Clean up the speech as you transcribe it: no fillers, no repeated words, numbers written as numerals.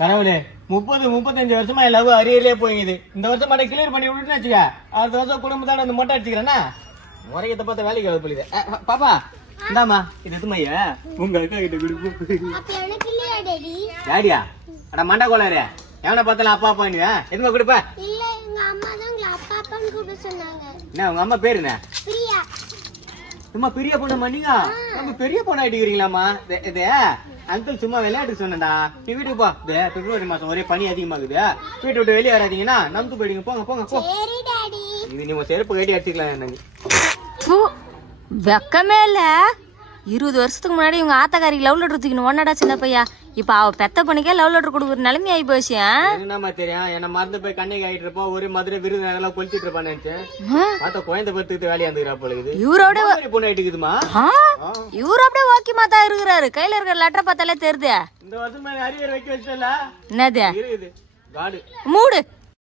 கடவுளே 30-35 வருஷமா என் லவ் அரியர்லயே போயிங்குது. இந்த வருஷம் மட்டும் கிளியர் பண்ணி விட்டுன்னு வச்சுக்க. அடுத்த வருஷம் குடும்பத்தோட வந்து மொட்டை அடிச்சுக்கிறேன்னா முறையத்தை பார்த்த வேலைக்கு வேலை போலிது. பாப்பா இந்தாமா இது எதுமையா உங்க அக்கா கிட்ட கொடுப்பு. டேடியா அட மண்டை கோளாரு எவனை பார்த்தாலும் அப்பா அப்பான்னுவா எதுமா கொடுப்ப? இல்ல எங்க அம்மா தான் உங்களை அப்பா அப்பான்னு கூப்பிட சொன்னாங்க. என்ன உங்க அம்மா பேரு என்ன? பிரியா. சும்மா பெரிய பொண்ணு நீங்க நம்ம பெரிய பொண்ணு ஆயிட்டுக்கிறீங்களாமா? இது அங்கிள் சும்மா விளையாட்டு சொன்னடா. நீ வீட்டுக்கு போ. பிப்ரவரி மாசம் ஒரே பனி அதிகமாகுது. வீட்டு விட்டு வெளியே வராதீங்கன்னா நம்பு போயிடுங்க. போங்க போங்க போ. சரி டாடி. இது நீங்க செருப்பு கட்டி அடிச்சுக்கலாம் எனக்கு. வெக்கமே இல்ல. 20 வருஷத்துக்கு முன்னாடி இவங்க ஆத்தக்காரி லவ் லெட்டர் தூக்கணும் ஒன்னடா சின்ன பையா. இப்ப அவ பெத்த பண்ணிக்கே லவ் லெட்டர் கொடுக்குற நிலைமை ஆகி போச்சு. என்னமா தெரியும் என்ன மறந்து போய் கண்ணைக்கு ஆகிட்டு இருப்போம். ஒரு மதுரை விருது நகலாம் கொளுத்திட்டு இருப்பான்னு நினைச்சேன். பார்த்தா குழந்தை பத்துக்கிட்டு வேலையா இருந்துக்கிறா போல இது. இவரோட பொண்ணு ஆயிட்டுக்குதுமா. இவரு அப்படியே ஓகேமா தான் இருக்கிறாரு. கையில இருக்கிற லெட்டர் பார்த்தாலே தெரியுது. இந்த வருஷம் அரியர் வைக்க வச்சல என்னது இருக்குது காடு மூடு.